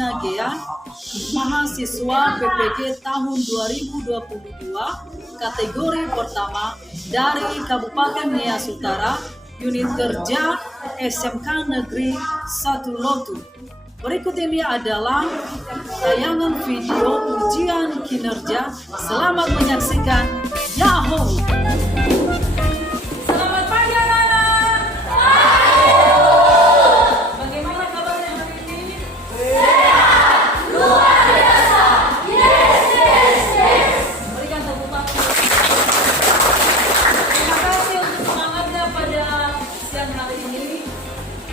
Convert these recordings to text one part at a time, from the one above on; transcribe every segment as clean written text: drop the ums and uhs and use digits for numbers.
Nagea, mahasiswa PPG tahun 2022, kategori pertama dari Kabupaten Nias Utara, unit kerja SMK Negeri 1 Lotu. Berikut ini adalah tayangan video ujian kinerja. Selamat menyaksikan. Yahoo! Selamat pagi anak-anak. Bagaimana kabarnya hari ini? Sehat, luar biasa. Yes, yes, yes. Berikan tepuk tangan. Terima kasih untuk semangatnya pada siang hari ini.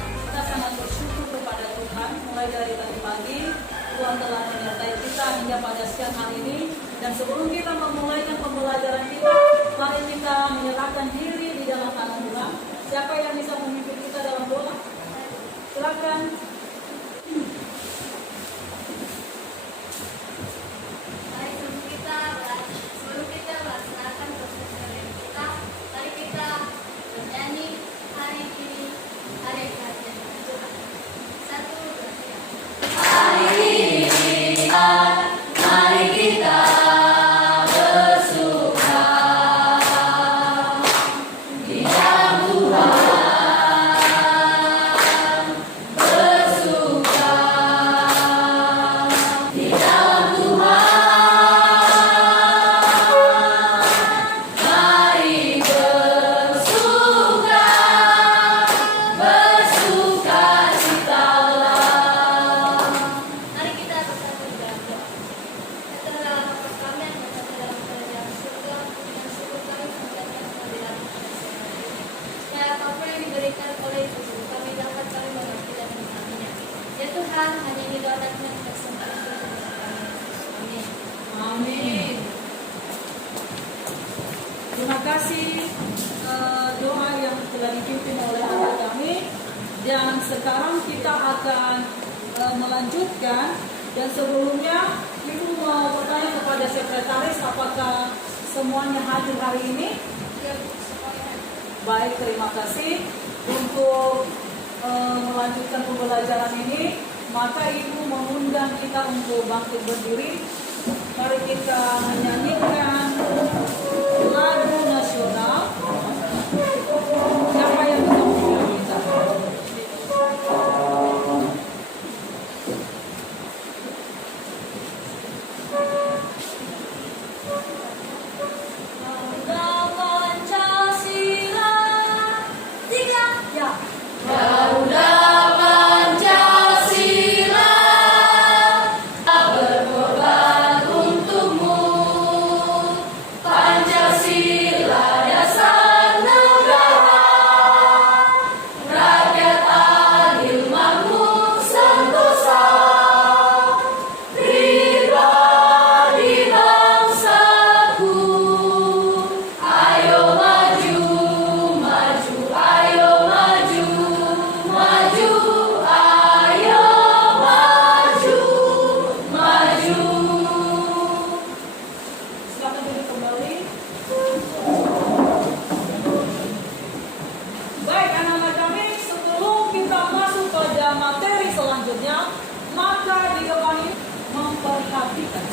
Kita sangat bersyukur kepada Tuhan. Mulai dari tadi pagi, Tuhan telah menyertai kita hingga pada siang hari ini. Dan sebelum kita memulai pembelajaran kita, mari kita menyerahkan diri di dalam tangan Tuhan. Siapa yang bisa memimpin kita dalam doa? Silakan. Baik, sebelum kita melaksanakan proses hari kita, mari kita bernyanyi hari ini, hari kerajaan Tuhan. 1, 2, 3. Hari ini, mari kita bersuka di dalam Tuhan, bersuka di dalam Tuhan. Mari bersuka, bersuka citalah. Mari kita bersatu di dalam doa. Ya Tuhan, Bapa kami yang berada dalam kerajaan surga, dengan syukur kami mengucapkan kehadiran pada siang hari ini. Ya, apa yang diberikan oleh Tuhan, kami dapat kami mengerti dan memahaminya. Ya Tuhan, hanya ini doa dan yang tersembah itu untuk kami. Amin. Amin. Terima kasih doa yang telah dipimpin oleh anak kami. Dan sekarang kita akan melanjutkan. Dan sebelumnya Ibu mau bertanya kepada sekretaris apakah semuanya hadir hari ini? Baik, terima kasih. Untuk melanjutkan pembelajaran ini, maka Ibu mengundang kita untuk bangkit berdiri. Mari kita menyanyikan lagu nasional. Siapa yang bisa memimpin kita? Garuda Pancasila, 3, ya. Garuda Pancasila, berkorban untukmu. Pancasila dasar negara, rakyat adil makmur sentosa, pribadi bangsaku. Ayo maju, maju, ayo maju, maju, ayo maju, maju. Silakan duduk kembali. Baik, anak-anak kami, sebelum kita masuk pada materi selanjutnya, maka di depan ini memperhatikan.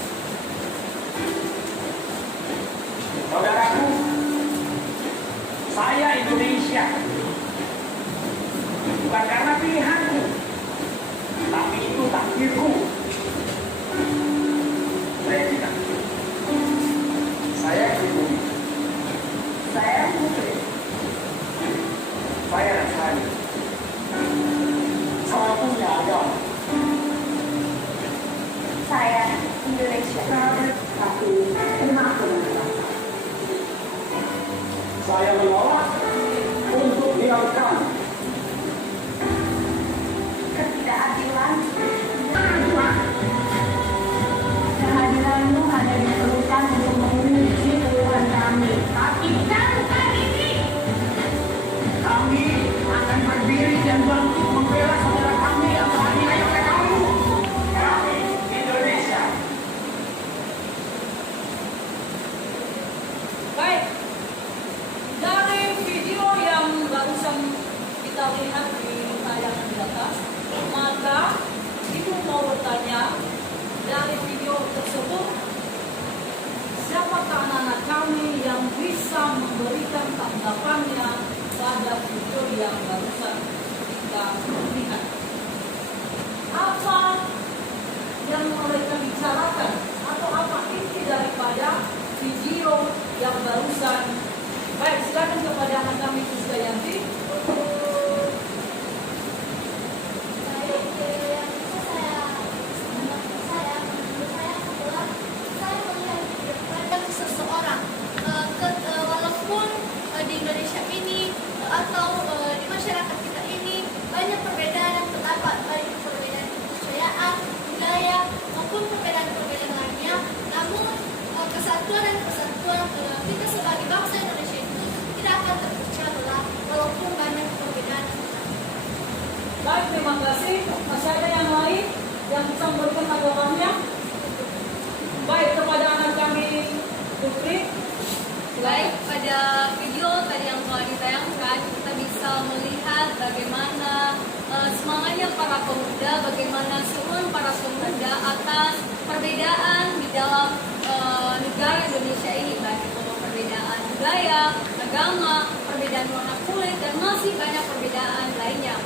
Saudaraku, saya Indonesia. Bukan karena pilihanku, tapi itu takdirku. Saya tidak. Saya pribumi. Saya putri. Saya Nasrani. Saya punya agama. Saya Indonesia. Tapi kenapa? Saya menolak untuk diamkan. Ketidakadilan. Kehadiranmu hanya diperlukan untuk menguji keluhan kami. Tapi bukan ini. Kami akan berdiri dan bangkit membela saudara kami yang teraniaya oleh kamu. Kami Indonesia. Baik, dari bisa memberikan tanggapannya pada video yang barusan kita lihat. Apa yang mereka bicarakan atau apa inti daripada video yang barusan? Baik, silakan kepada anak kami Krisdayanti. Walaupun di Indonesia ini atau di masyarakat kita ini banyak perbedaan yang terdapat, baik perbedaan kepercayaan, budaya maupun perbedaan-perbedaan lainnya, namun kesatuan dan persatuan kita sebagai bangsa Indonesia itu tidak akan terpecah belah walaupun banyak perbedaan. Baik, terima kasih. Masih ada yang lain yang bisa memberikan tanggapannya? Baik, kepada anak kami Putri. Baik, pada video tadi yang telah ditayangkan, kita bisa melihat bagaimana semangatnya para pemuda, bagaimana seruan para pemuda atas perbedaan di dalam negara Indonesia ini, baik itu perbedaan budaya, agama, perbedaan warna kulit, dan masih banyak perbedaan lainnya.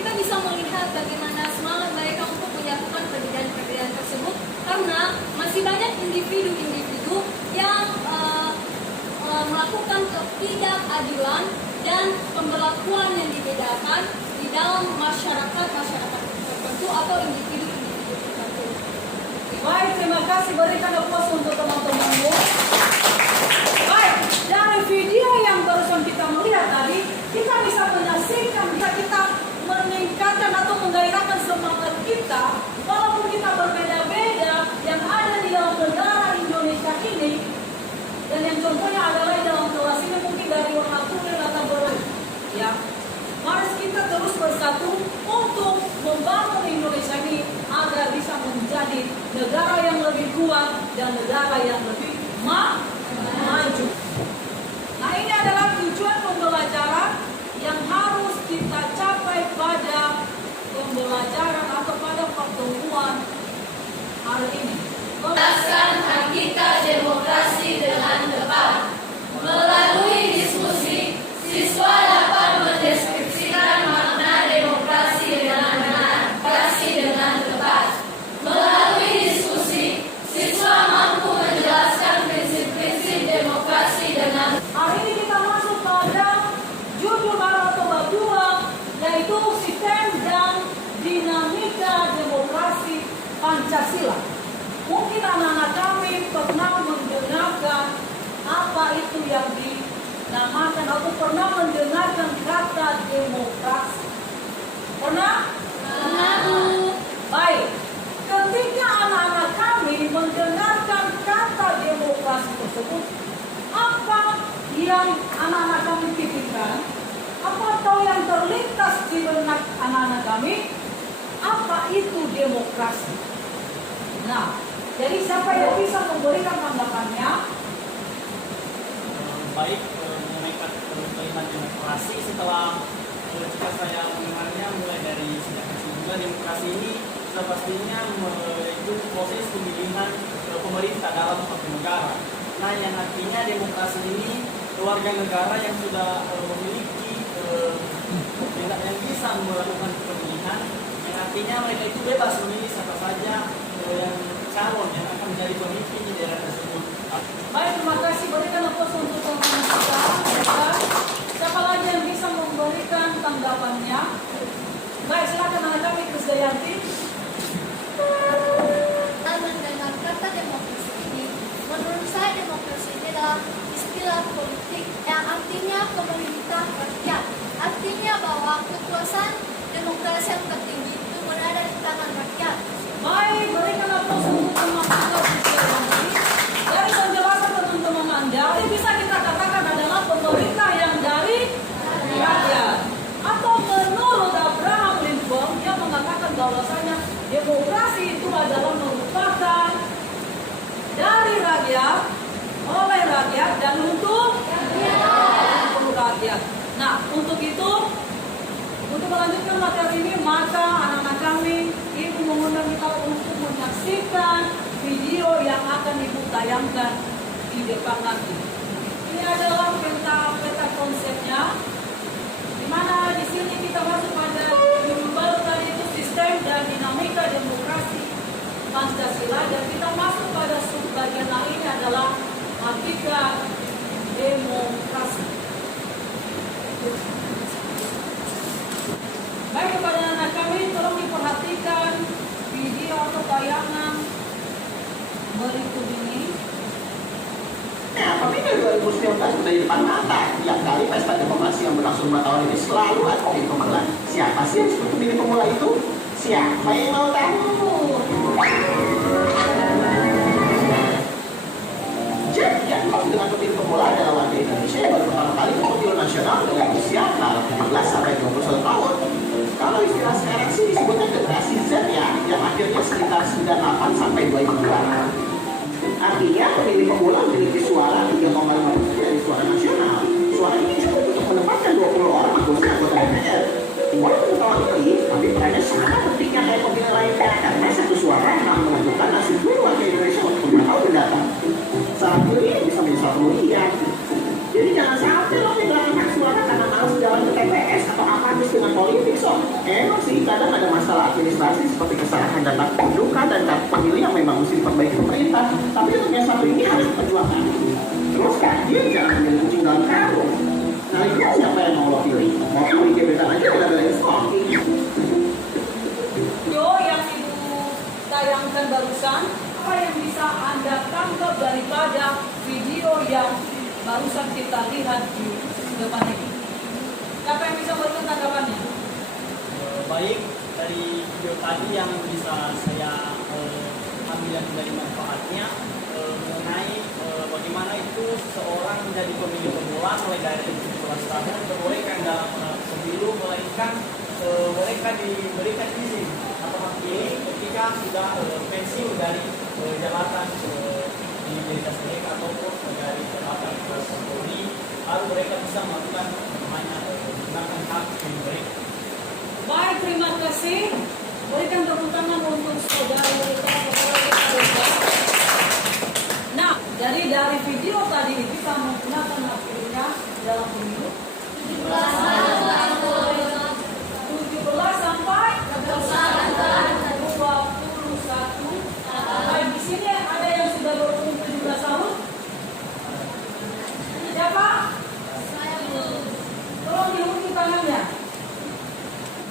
Kita bisa melihat bagaimana semangat mereka untuk menyatukan perbedaan-perbedaan tersebut, karena masih banyak individu-individu yang melakukan ketidakadilan dan pemberlakuan yang dibedakan di dalam masyarakat tertentu atau individu-individu tertentu. Baik, terima kasih. Berikan aplaus untuk teman-temanmu. Baik, dari video yang barusan kita melihat tadi, kita bisa menyaksikan jika kita meningkatkan atau menggairahkan semangat kita, walaupun kita berbeda-beda yang ada di dalam negara Indonesia ini. Dan yang contohnya adalah di dalam kelas ini mungkin dari warna kulit atau berwarna, ya. Mari kita terus bersatu untuk membangun Indonesia ini agar bisa menjadi negara yang lebih kuat dan negara yang lebih maju. Nah, ini adalah tujuan pembelajaran yang harus kita capai pada pembelajaran atau pada pertemuan hari ini. Jelaskan hakikat demokrasi dengan tepat. Melalui diskusi, siswa dapat mendeskripsikan makna demokrasi dengan benar, demokrasi dengan tepat. Melalui diskusi, siswa mampu menjelaskan prinsip-prinsip demokrasi dengan. Hari ini kita masuk pada judul baru atau bab 2, yaitu sistem dan dinamika demokrasi Pancasila. Mungkin anak-anak kami pernah mendengarkan apa itu yang dinamakan atau pernah mendengarkan kata demokrasi. Pernah? Pernah. Baik. Ketika anak-anak kami mendengarkan kata demokrasi tersebut, apa yang anak-anak kami pikirkan? Apa tahu yang terlintas di benak anak-anak kami? Apa itu demokrasi? Nah, jadi siapa yang bisa memberikan tanggapannya? Baik, mengenai kalimat demokrasi setelah jika saya mendengarnya mulai dari sejak kecil juga, demokrasi ini sudah pastinya itu proses pemilihan pemerintah dalam suatu negara. Nah, yang artinya demokrasi ini warga negara yang sudah memiliki yang bisa melakukan pemilihan, yang artinya mereka itu bebas memilih siapa saja yang calon yang akan menjadi pemimpin di daerah tersebut. Baik, terima kasih. Berikan aplaus untuk teman-teman kita. Siapa lagi yang bisa memberikan tanggapannya? Baik, silakan anak kami Krisdayanti. Mendengar kata demokrasi ini, menurut saya demokrasi ini adalah istilah politik yang artinya pemerintah rakyat. Artinya bahwa kekuasaan demokrasi yang tertinggi itu berada di tangan rakyat. Baik, berikan aplaus untuk teman-teman Krisdayanti. Dari penjelasan teman-teman Anda, ini bisa kita katakan adalah pemerintah yang dari rakyat. Atau menurut Abraham Lincoln, dia mengatakan bahwasanya demokrasi itu adalah merupakan dari rakyat, oleh rakyat, dan untuk rakyat. Nah, untuk itu, untuk melanjutkan materi ini, maka anak-anak kami, Ibu mengundang kita untuk menyaksikan video yang akan Ibu tayangkan di depan nanti. Ini Ini adalah peta konsepnya, di mana di sini kita masuk pada judul baru tadi itu sistem dan dinamika demokrasi Pancasila, dan kita masuk pada subbagian lain ini adalah hakikat demokrasi. Baik, kepada anak kami, tolong diperhatikan video atau tayangan berikut ini. Pemilu 2019 sudah di depan mata. Tiap kali pesta demokrasi yang berlangsung 5 tahun ini selalu ada pemilih pemula. Siapa sih yang disebut pemilih pemula itu? Siapa yang mau tahu? Jadi yang dimaksud dengan pemilih pemula adalah warga Indonesia yang baru pertama kali ke pemilu nasional dengan usia antara 17 sampai 21 tahun. Kalau istilah sekarang sih disebutnya generasi Z ya, yang akhirnya sekitar 98 sampai 2002. Artinya pemilih pemula memiliki suara 3,5% dari suara nasional. Suara ini cukup untuk menempatkan 20 orang anggota DPR. Walaupun pengetahuan ini, tapi perannya sangat pentingnya kayak pemilih lainnya, karena satu suara akan menentukan nasib seluruh warga Indonesia untuk 5 tahun mendatang. Saat pilih bisa menyesal kemudian. Jadi jangan sampai lo kehilangan hak suara karena malas jalan ke TPS atau apatis dengan politik so. Emang sih kadang ada masalah administrasi seperti kesalahan data pendudukan dan kartu pemilih yang memang mesti diperbaiki pemerintah. Tapi untuk yang satu ini harus diperjuangkan. Terus kan dia jangan ambil kucing dalam karung. Nah itu siapa yang mau lo pilih? Mau pilih gebetan aja udah belain stalking. Video yang Ibu tayangkan barusan, apa yang bisa Anda tangkap daripada video yang barusan kita lihat di depan ini? Siapa yang bisa memberikan tanggapannya? Baik, dari video tadi yang bisa saya ambil dan menjadi manfaatnya mengenai bagaimana itu seorang menjadi pemilih pemula mulai dari 17 tahun diperbolehkan dalam pemilu, melainkan mereka diberikan izin atau hak pilih ketika sudah pensiun dari jabatan di identitas mereka ataupun dari jabatan Polri, baru mereka bisa melakukan namanya menggunakan hak pilih mereka. Baik, terima kasih. Berikan tepuk tangan untuk saudara kita. Nah, dari video tadi kita menggunakan hak pilihnya dalam pemilu 17 sampai 21. Baik, di sini ada yang sudah berumur 17 tahun. Siapa? Tolong diundi tangannya.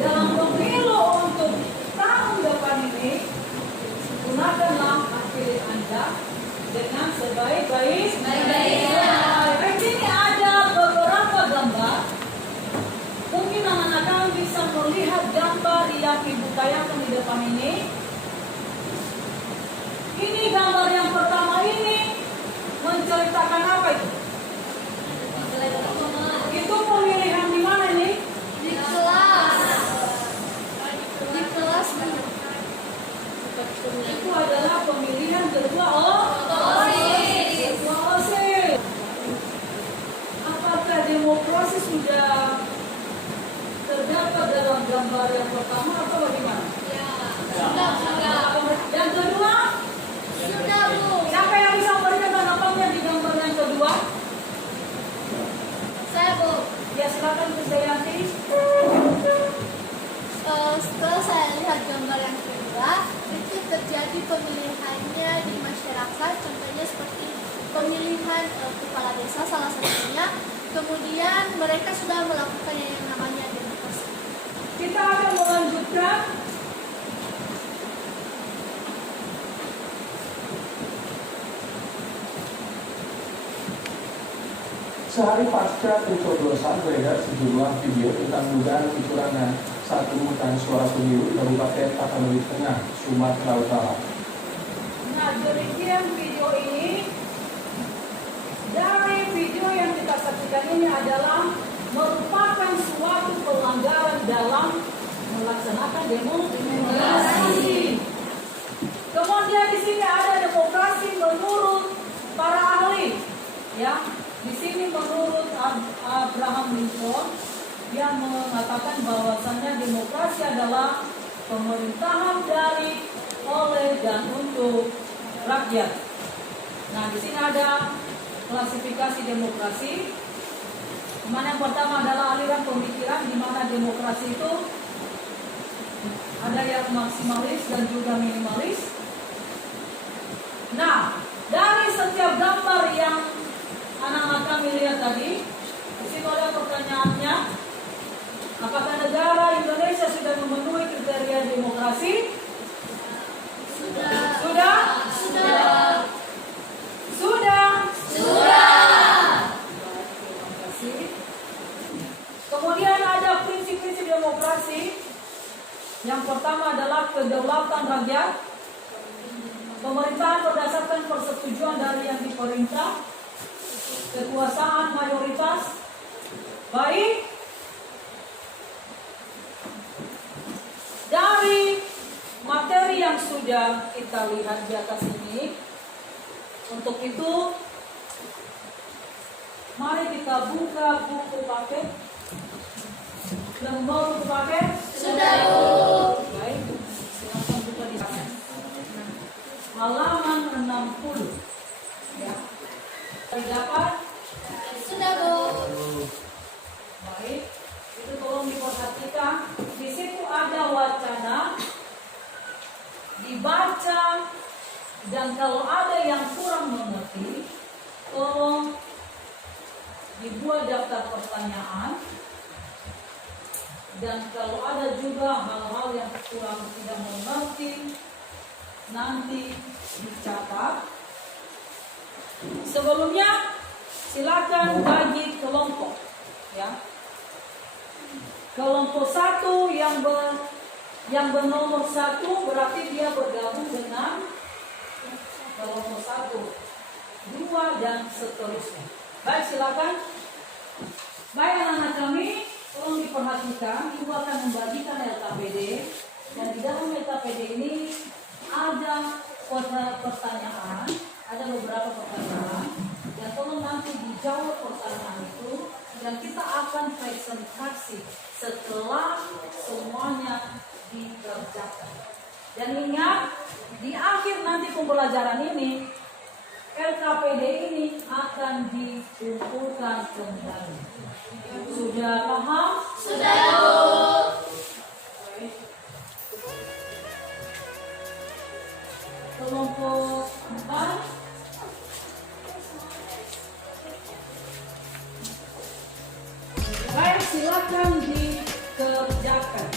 Dalam pemilu untuk tahun depan ini, gunakanlah hak pilih Anda dengan sebaik-baiknya. Di sini ada beberapa gambar. Mungkin anak-anak bisa melihat gambar yang Ibu tayangkan di depan ini. Ini gambar yang pertama ini menceritakan apa itu? Itu pemilihan di mana ini? Di kelas. Itu adalah pemilihan ketua OSIS. Apakah demokrasi sudah terdapat dalam gambar yang pertama atau bagaimana? Sudah. Yang kedua? Sudah, Bu. Siapa yang bisa memberikan tanggapannya di gambar yang kedua? Saya, Bu. Ya, silakan Bu Dayanti. Setelah saya lihat gambar yang kedua, itu terjadi pemilihannya di masyarakat, contohnya seperti pemilihan kepala desa salah satunya. Kemudian mereka sudah melakukan yang namanya demokrasi. Kita akan melanjutkan. Sehari pasca pencoblosan beredar sejumlah video tentang dugaan kecurangan saat pemungutan suara pemilu di Kabupaten Tapanuli Tengah, Sumatera Utara. Nah, demikian video ini. Dari video yang kita saksikan ini adalah merupakan suatu pelanggaran dalam melaksanakan demokrasi. Kemudian di sini ada demokrasi menurut para ahli, ya. Di sini menurut Abraham Lincoln yang mengatakan bahwasannya demokrasi adalah pemerintahan dari, oleh, dan untuk rakyat. Nah, di sini ada klasifikasi demokrasi. Mana yang pertama adalah aliran pemikiran di mana demokrasi itu ada yang maksimalis dan juga minimalis. Nah, dari setiap gambar yang anak-anak kami lihat tadi, di situ ada pertanyaannya, apakah negara Indonesia sudah memenuhi kriteria demokrasi? Sudah. Sudah? Sudah. Sudah? Sudah. Terima kasih. Kemudian ada prinsip-prinsip demokrasi. Yang pertama adalah kedaulatan rakyat. Pemerintahan berdasarkan persetujuan dari yang diperintah. Kekuasaan mayoritas. Baik. Dari materi yang sudah kita lihat di atas ini, untuk itu mari kita buka buku paket. Sudah membawa buku paket? Sudah, Bu. Baik, silakan buka di sana. Halaman 60. Ya. Dapat? Sudah, Bu. Baik, itu tolong diperhatikan. Di situ ada wacana, dibaca, dan kalau ada yang kurang mengerti, tolong dibuat daftar pertanyaan. Dan kalau ada juga hal-hal yang kurang tidak mengerti, nanti dicatat. Sebelumnya, silakan bagi kelompok. Ya. Kelompok 1 yang bernomor 1 berarti dia bergabung dengan kelompok 1, 2 dan seterusnya. Baik, silakan. Baik anak-anak kami, tolong diperhatikan. Ibu akan membagikan LKPD dan di dalam LKPD ini ada pertanyaan, ada beberapa pertanyaan dan tolong nanti dijawab pertanyaan itu dan kita akan presentasi setelah semuanya dikerjakan. Dan ingat, di akhir nanti pembelajaran ini, LKPD ini akan dikumpulkan kembali. Sudah paham? Sudah, Bu. Kelompok 4. Baik, silakan dikerjakan.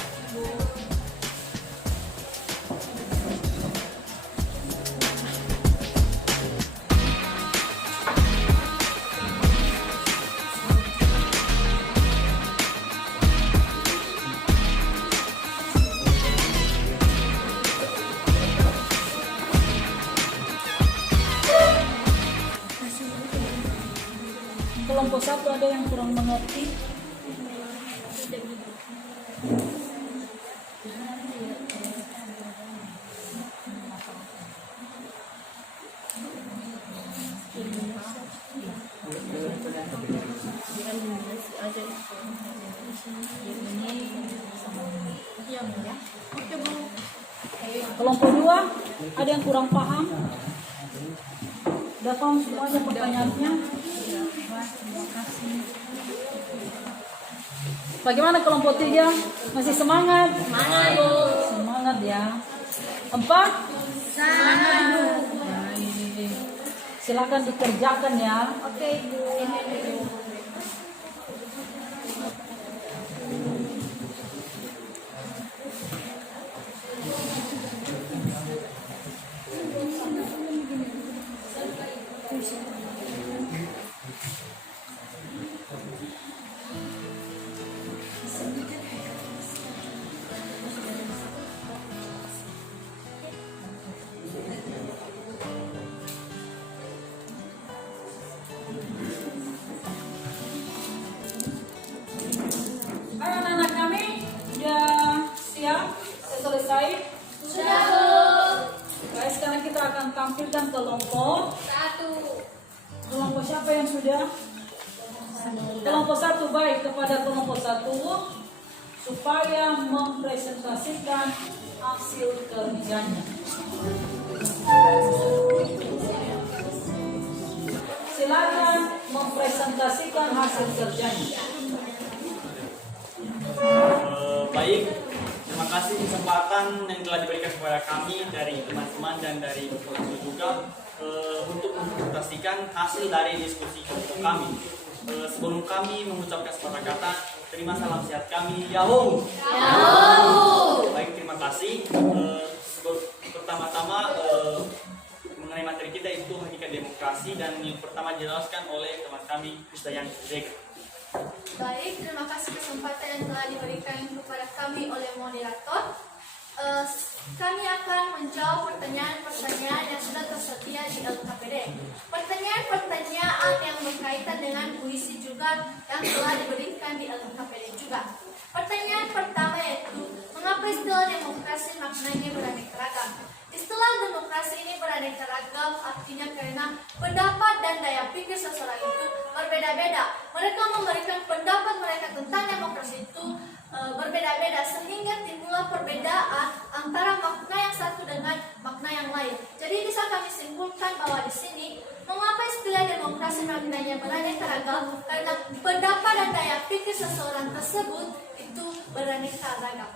Kelompok 1 ada yang kurang mengerti. Kelompok 2 ada yang kurang paham. Udah paham semuanya pertanyaannya? Bagaimana kelompok 3? Masih semangat? Semangat, Bu. Semangat ya. 4? Semangat, Bu. Baik. Silakan dikerjakan ya. Oke, Bu. Anak-anak kami sudah siap? Selesai? Sudah, Bu. Baik, sekarang kita akan tampilkan kelompok. 1. Kelompok siapa yang sudah? Kelompok 1, baik, kepada kelompok 1 supaya mempresentasikan hasil kerjanya. Silakan presentasikan hasil kerjanya. Baik, terima kasih kesempatan yang telah diberikan kepada kami dari teman-teman dan dari pelaku juga untuk mempresentasikan hasil dari diskusi kelompok kami. Sebelum kami mengucapkan sepatah kata, terima salam sehat kami, Yahoo! Baik, terima kasih. Pertama-tama mengenai materi kita itu hakikat demokrasi, dan yang pertama dijelaskan oleh teman kami Krisdayanti Zek. Baik, terima kasih kesempatan yang telah diberikan kepada kami oleh moderator. Kami akan menjawab pertanyaan-pertanyaan yang sudah tersedia di LKPD. Pertanyaan-pertanyaan yang berkaitan dengan puisi juga yang telah diberikan di LKPD juga. Pertanyaan pertama yaitu, mengapa istilah demokrasi maknanya beraneka ragam? Istilah demokrasi ini beraneka ragam artinya karena pendapat dan daya pikir seseorang itu berbeda-beda. Mereka memberikan pendapat mereka tentang demokrasi itu berbeda-beda, sehingga timbullah perbedaan antara makna yang satu dengan makna yang lain. Jadi bisa kami simpulkan bahwa di sini mengapa istilah demokrasi maknanya beraneka ragam, karena pendapat dan daya pikir seseorang tersebut itu beraneka ragam.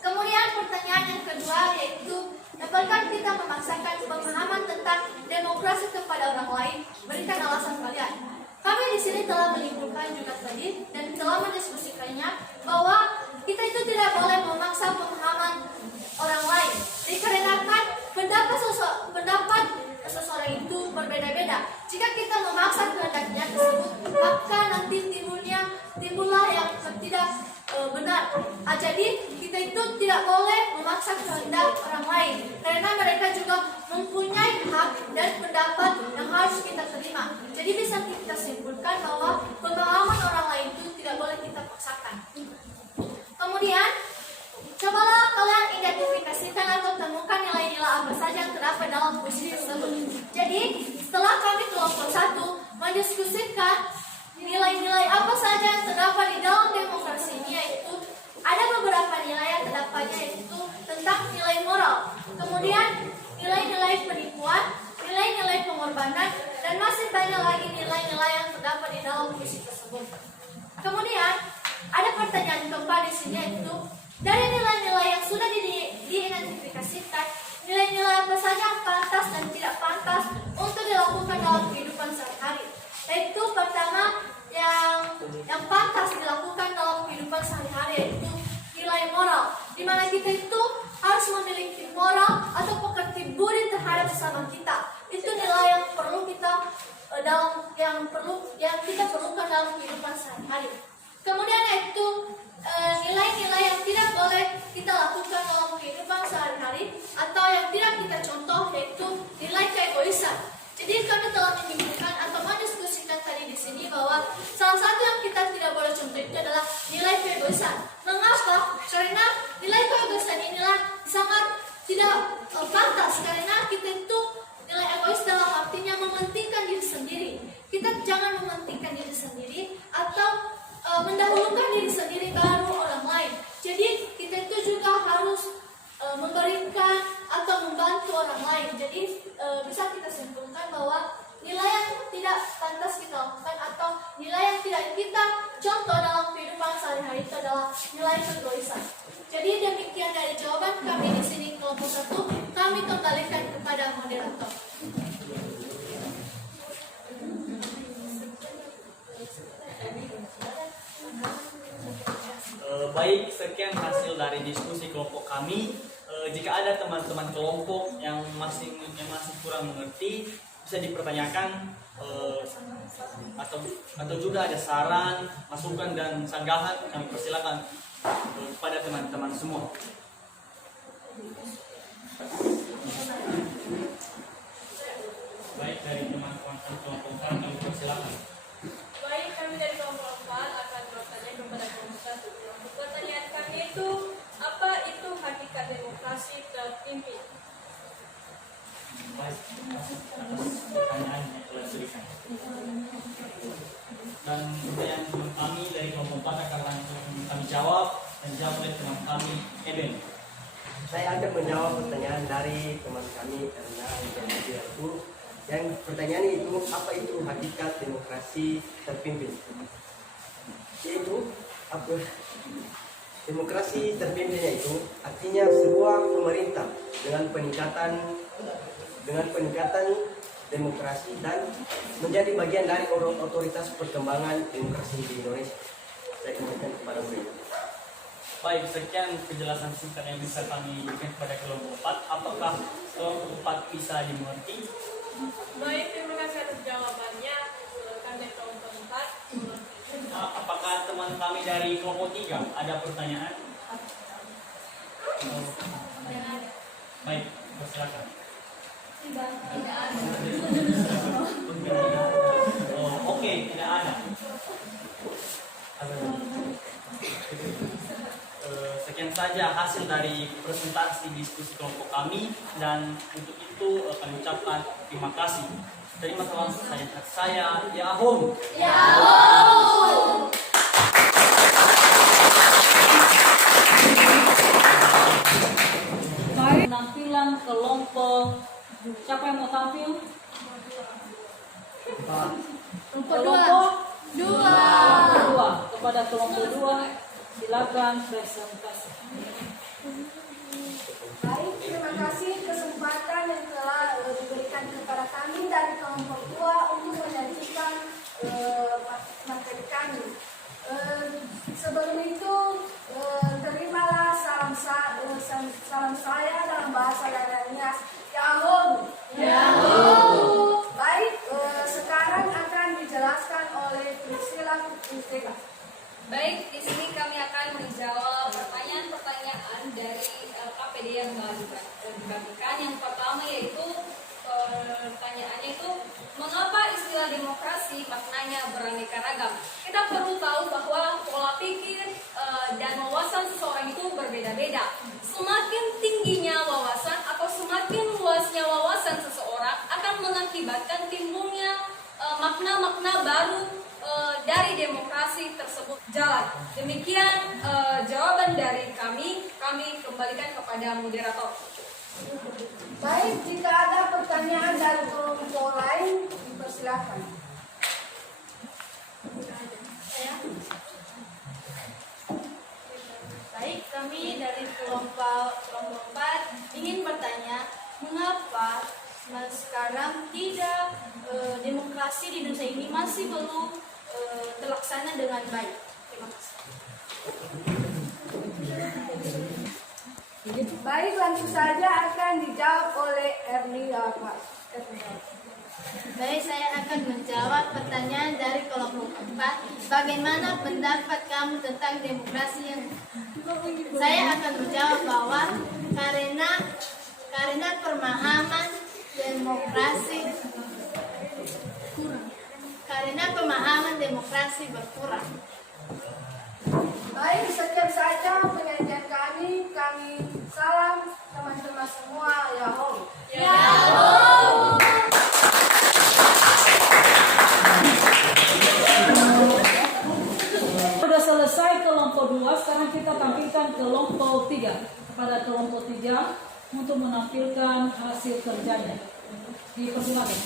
Kemudian pertanyaan yang kedua yaitu, dapatkah kita memaksakan pemahaman tentang demokrasi kepada orang lain? Berikan alasan kalian. Kami di sini telah menyimpulkan juga tadi dan telah mendiskusikannya bahwa kita itu tidak boleh memaksa pemahaman orang lain, dikarenakan pendapat seseorang itu berbeda-beda. Jika kita memaksa kehendaknya tersebut, maka nanti timbullah yang tidak benar. Jadi kita itu tidak boleh memaksa kehendak orang lain, karena mereka juga mempunyai hak dan pendapat yang harus kita terima. Jadi bisa kita simpulkan bahwa pemahaman orang lain itu tidak boleh kita paksakan. Kemudian, cobalah kalian identifikasikan atau temukan nilai-nilai apa saja yang terdapat dalam puisi tersebut. Jadi, setelah kami kelompok 1 mendiskusikan nilai-nilai apa saja yang terdapat di dalam demokrasi ini, yaitu ada beberapa nilai yang terdapatnya, yaitu tentang nilai moral, kemudian nilai-nilai penipuan, nilai-nilai pengorbanan, dan masih banyak lagi nilai-nilai yang terdapat di dalam puisi tersebut. Kemudian ada pertanyaan keempat di sini, yaitu dari nilai-nilai yang sudah diidentifikasikan, nilai-nilai apa saja yang pantas dan tidak pantas untuk dilakukan dalam kehidupan sehari-hari. Yaitu pertama, yang pantas dilakukan dalam kehidupan sehari-hari yaitu nilai moral, di mana kita itu harus memiliki moral atau pekerti budi terhadap sesama kita. Itu nilai yang perlu kita yang kita perlukan dalam kehidupan sehari-hari. Kemudian yaitu nilai-nilai yang tidak boleh kita lakukan dalam kehidupan sehari-hari atau yang tidak kita contoh, yaitu nilai keegoisan. Jadi kami telah menyimpulkan atau mendiskusikan tadi di sini bahwa salah satu yang kita tidak boleh contoh itu adalah nilai keegoisan. Mengapa? Karena nilai keegoisan inilah sangat tidak pantas, karena kita itu nilai egois dalam artinya mementingkan diri sendiri. Kita jangan mementingkan diri sendiri atau mendahulukan diri sendiri baru orang lain. Jadi kita itu juga harus memberikan atau membantu orang lain. Jadi bisa kita simpulkan bahwa nilai yang tidak pantas kita lakukan atau nilai yang tidak kita contoh dalam kehidupan sehari-hari itu adalah nilai keegoisan. Jadi demikian dari jawaban kami di sini kelompok 1. Kami kembalikan kepada moderator. Baik, sekian hasil dari diskusi kelompok kami. Jika ada teman-teman kelompok yang masih kurang mengerti, bisa dipertanyakan atau juga ada saran, masukan dan sanggahan, kami persilakan kepada teman-teman semua. Baik, dari teman-teman kelompok kami persilakan. Baik, kami dari kelompok 4 akan bertanya kepada kelompok 1. Pertanyaan kami itu, apa itu hakikat demokrasi terpimpin? Baik, pertanyaan yang telah diberikan. Dan pertanyaan teman kami dari kelompok 4 akan langsung kami jawab dan jawab oleh teman kami, Eben. Saya akan menjawab pertanyaan dari teman kami karena itu Yang pertanyaan itu, apa itu hakikat demokrasi terpimpin? Yaitu apa? Demokrasi terpimpinnya itu artinya sebuah pemerintah dengan peningkatan demokrasi dan menjadi bagian dari otoritas perkembangan demokrasi di Indonesia. Saya kembalikan kepada beliau. Baik, sekian penjelasan singkat yang bisa kami berikan kepada kelompok 4. Apakah kelompok 4 bisa dimengerti? Baik, terima kasih atas jawabannya. Kami kelompok 4. Apakah teman kami dari kelompok 3 ada pertanyaan? Baik, silakan. Oke, tidak ada. Sekian saja hasil dari presentasi diskusi kelompok kami, dan untuk itu kami ucapkan terima kasih. Terima kasih saya Yahoo. Baik, penampilan kelompok, siapa yang mau tampil? Kelompok dua. Kepada kelompok 2, silakan presentasi. Baik, terima kasih kesempatan yang telah diberikan kepada kami dari kelompok 2 untuk menyajikan materi kami. Sebelum itu, terimalah salam saya dalam bahasa daerahnya. Yahoo. Baik, sekarang akan dijelaskan oleh Priscilla Kustela. Baik, di sini kami akan menjawab pertanyaan-pertanyaan dari KPD yang dibagikan. Yang pertama yaitu pertanyaannya itu, mengapa istilah demokrasi maknanya beraneka ragam? Kita perlu tahu bahwa pola pikir dan wawasan seseorang itu berbeda-beda. Semakin tingginya wawasan atau semakin luasnya wawasan seseorang akan mengakibatkan timbulnya makna-makna baru dari demokrasi tersebut jalan. Demikian jawaban dari kami kembalikan kepada moderator. Baik, jika ada pertanyaan dari kelompok lain, dipersilakan. Baik, kami dari kelompok 4 ingin bertanya, mengapa sekarang tidak demokrasi di Indonesia ini masih belum terlaksana dengan baik? Terima kasih. Baik, langsung saja akan dijawab oleh Ernia. Baik, saya akan menjawab pertanyaan dari kelompok 4. Bagaimana pendapat kamu tentang demokrasi yang... Saya akan menjawab bahwa karena pemahaman demokrasi berkurang. Baik, sekian saja penyajian kami. Salam teman-teman semua. Yahoo. Sudah selesai kelompok 2, sekarang kita tampilkan kelompok 3. Kepada kelompok 3 untuk menampilkan hasil kerjanya. Dipersilakan.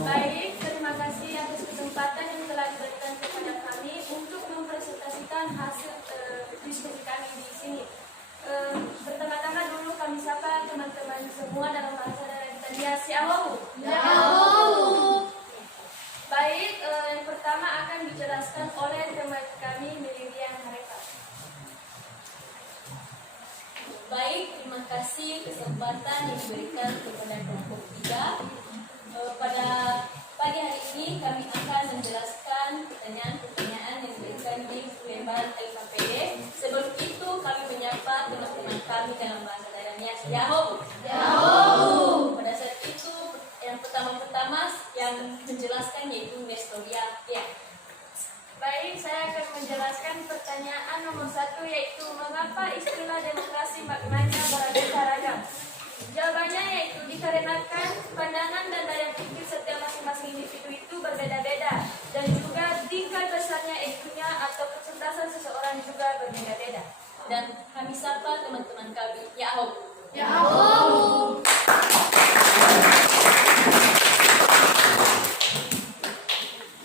Baik, terima kasih atas kesempatan yang telah diberikan kepada kami untuk mempresentasikan hasil diskusi kami di sini. Pertama-tama dulu kami sapa teman-teman semua dalam bahasa daerah Italia. Baik, yang pertama akan dijelaskan oleh teman kami Miriam Hareka. Baik, terima kasih kesempatan yang diberikan kepada kelompok 3. Pada pagi hari ini kami akan menjelaskan pertanyaan-pertanyaan yang diberikan di lebar LKPD. Sebelum itu kami menyapa teman-teman kami dalam bahasa daerahnya. Yahoo. Pada saat itu yang pertama yang menjelaskan yaitu Nestoria. Ya. Baik, saya akan menjelaskan pertanyaan nomor 1, yaitu mengapa istilah demokrasi maknanya beraneka ragam. Jawabannya yaitu dikarenakan pandangan dan daya pikir setiap masing-masing individu itu berbeda-beda, dan juga tingkat besarnya IQ-nya atau kecerdasan seseorang juga berbeda-beda. Dan kami sapa teman-teman kami. Yahoo! Yahoo!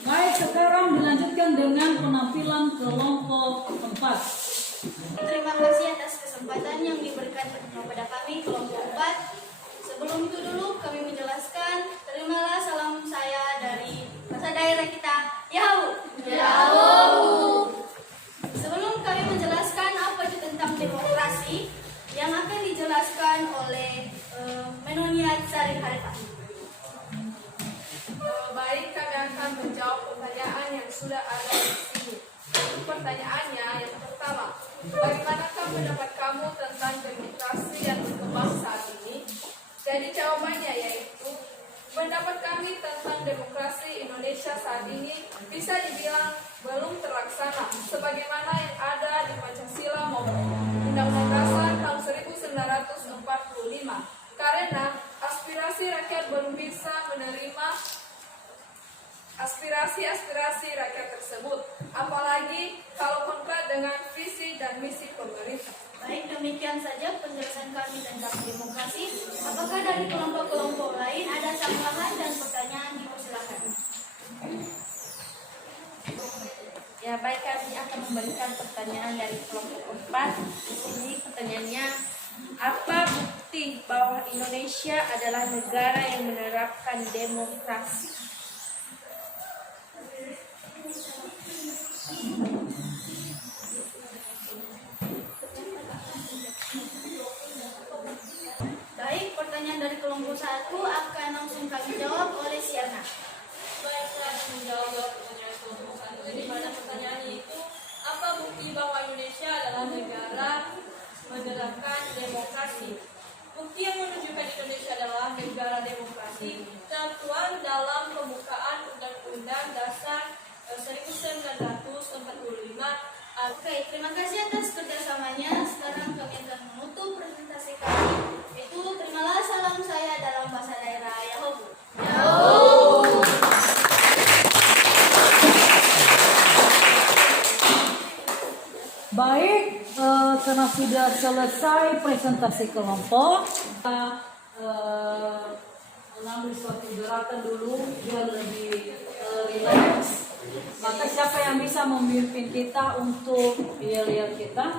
Baik, sekarang dilanjutkan dengan penampilan kelompok 4. Terima kasih atas kesempatan yang diberikan kepada kami kelompok 4. Sebelum itu dulu kami menjelaskan, terimalah salam saya dari bahasa daerah kita. Yahoo! Yahoo! Sebelum kami menjelaskan apa itu tentang demokrasi, yang akan dijelaskan oleh Menoniat Sari Harifah. Baik, kami akan menjawab pertanyaan yang sudah ada di sini. Pertanyaannya yang pertama, bagaimanakah pendapat kamu tentang demokrasi yang berkembang saat ini? Jadi jawabannya yaitu, pendapat kami tentang demokrasi Indonesia saat ini bisa dibilang belum terlaksana sebagaimana yang ada di Pancasila maupun Undang-Undang Dasar tahun 1945 karena aspirasi rakyat belum bisa menerima aspirasi rakyat tersebut, apalagi kalau kontra dengan visi dan misi pemerintah. Baik, demikian saja penjelasan kami tentang demokrasi. Apakah dari kelompok-kelompok lain ada tambahan dan pertanyaan? Dipersilakan. Ya baik, kami akan memberikan pertanyaan dari kelompok 4. Di sini pertanyaannya, apa bukti bahwa Indonesia adalah negara yang menerapkan demokrasi? Baik, pertanyaan dari kelompok 1 akan langsung kami jawab oleh Siana. Baik, saya akan menjawab pertanyaan kelompok 1. Di mana pertanyaannya itu, apa bukti bahwa Indonesia adalah negara menerapkan demokrasi? Bukti yang menunjukkan Indonesia adalah negara demokrasi tertuang dalam pembukaan Undang-Undang Dasar 1945. Oke, terima kasih atas kerjasamanya. Sekarang kami akan menutup presentasi kami. Itu terimalah salam saya dalam bahasa daerah. Yahoo! Yahoo! Baik, karena sudah selesai presentasi kelompok, kita mengambil suatu gerakan dulu biar lebih rileks. Maka siapa yang bisa memimpin kita untuk yel-yel kita?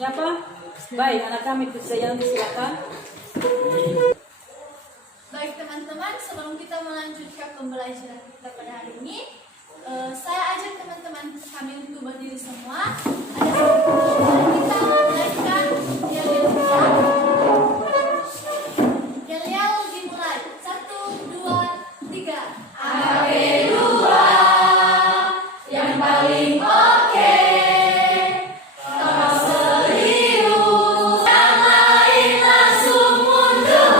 Siapa? Baik, anak kami yang silakan. Baik teman-teman, sebelum kita melanjutkan pembelajaran kita pada hari ini, saya ajak teman-teman kami untuk berdiri semua. Kita melanjutkan yel-yel kita. Yel-yel dimulai. 1, 2, 3. AB2 yang paling oke. Kalau serius, yang lain langsung mundur.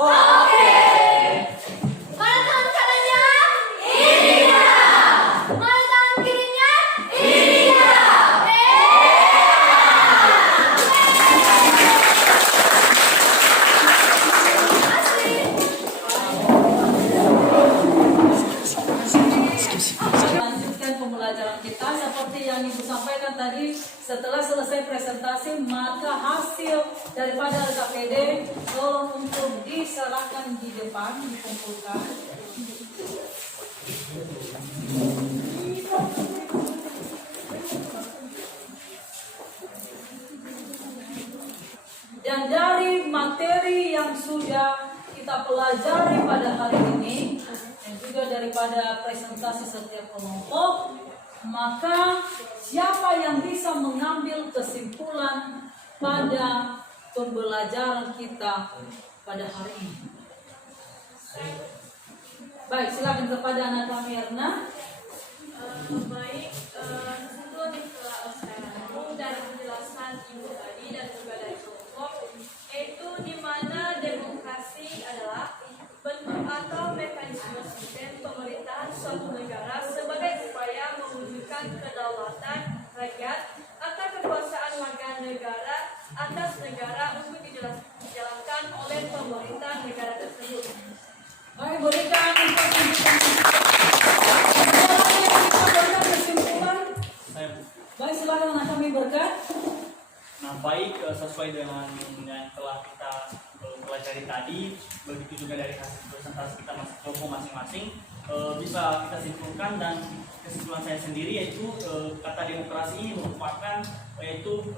Oke. Mana tangan kanannya? Iya. Mana tangan kirinya? Iya. Lanjutkan pembelajaran kita seperti yang Ibu sampaikan tadi. Setelah selesai presentasi, maka hasil daripada RKPD tolong untuk diserahkan di depan, dikumpulkan. Dan dari materi yang sudah kita pelajari pada hari ini, dan juga daripada presentasi setiap kelompok, maka siapa yang bisa mengambil kesimpulan pada pembelajaran kita pada hari ini? Baik, silakan kepada anak kami Erna. Baik, tentu dari penjelasan Ibu tadi dan juga dari kelompok, itu di mana demokrasi adalah bentuk atau mekanisme sistem pemerintahan suatu negara sebagai upaya mewujudkan kedaulatan rakyat atau kekuasaan warga negara atas negara untuk dijalankan oleh pemerintah negara tersebut. Baik, berikan kesimpulan. Baik, silakan anak kami berkat? Nah, baik, sesuai dengan yang telah kita pelajari tadi, begitu juga dari hasil presentasi kita masing-masing, bisa kita simpulkan, dan kesimpulan saya sendiri yaitu kata demokrasi ini merupakan yaitu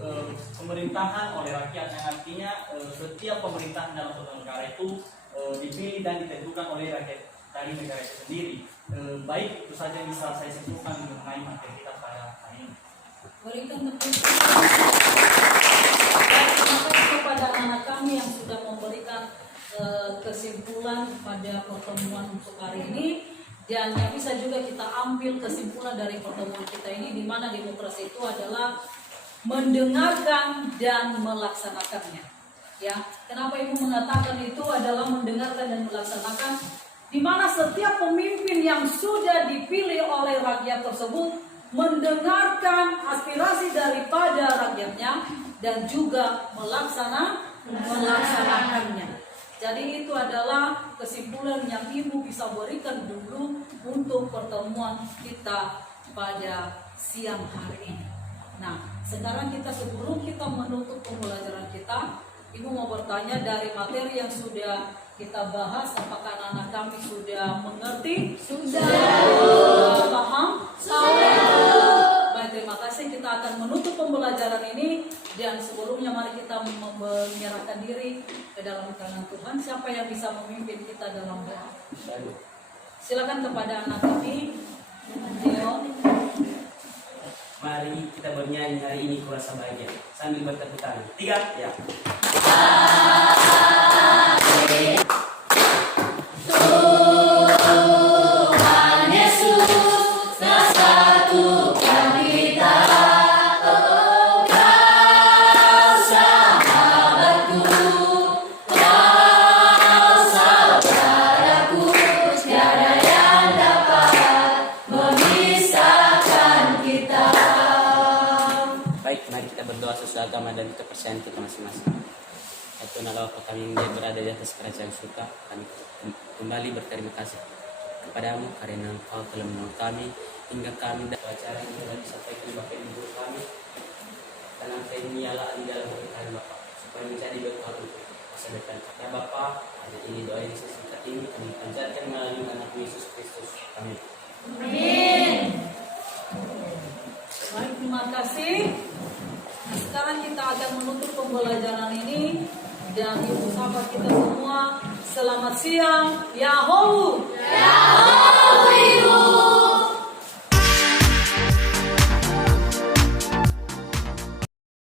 pemerintahan oleh rakyat, yang artinya setiap pemerintahan dalam suatu negara itu dipilih dan ditentukan oleh rakyat dari negara itu sendiri. Baik, itu saja yang bisa saya simpulkan mengenai materi kita pada hari ini. Berikan tepuk terima kasih kepada anak kami yang sudah memberikan kesimpulan pada pertemuan untuk hari ini, dan yang bisa juga kita ambil kesimpulan dari pertemuan kita ini, di mana demokrasi itu adalah mendengarkan dan melaksanakannya. Ya, kenapa Ibu mengatakan itu adalah mendengarkan dan melaksanakan? Di mana setiap pemimpin yang sudah dipilih oleh rakyat tersebut mendengarkan aspirasi daripada rakyatnya dan juga melaksanakannya. Jadi itu adalah kesimpulan yang Ibu bisa berikan dulu untuk pertemuan kita pada siang hari ini. Nah, sekarang sebelum kita menutup pembelajaran kita, Ibu mau bertanya dari materi yang sudah kita bahas, apakah anak-anak kami sudah mengerti? Sudah paham? Baik, terima kasih. Kita akan menutup pembelajaran ini, dan sebelumnya mari kita menyerahkan diri ke dalam tangan Tuhan. Siapa yang bisa memimpin kita dalam doa? Silakan kepada anak kami, Dion. Mari kita bernyanyi hari ini kurasa bahagia sambil bertepuk tangan. 3, ya. Tuhan Yesus telah satukan kita. Oh, kau sahabatku, kau saudaraku, tiada yang dapat memisahkan kita. Baik, mari kita berdoa sesuai agama dan kepercayaan kita masing-masing. Itu adalah kami yang berada di atas kerajaan surga. Kami kembali berterima kasih kepadamu karena Engkau telah menolong kami hingga kami dapat acara ini telah disampaikan Bapak Ibu Kami. Karena ini ialah di dalam pernikahan Bapak supaya menjadi berkat untuk masa depan. Ya Bapak, hari ini doa yang sesingkat ini kami panjatkan melalui anak Yesus Kristus. Amin. Amin. Baik, terima kasih. Nah, sekarang kita akan menutup pembelajaran ini, dan ibu sahabat kita semua, selamat siang. Yahoo!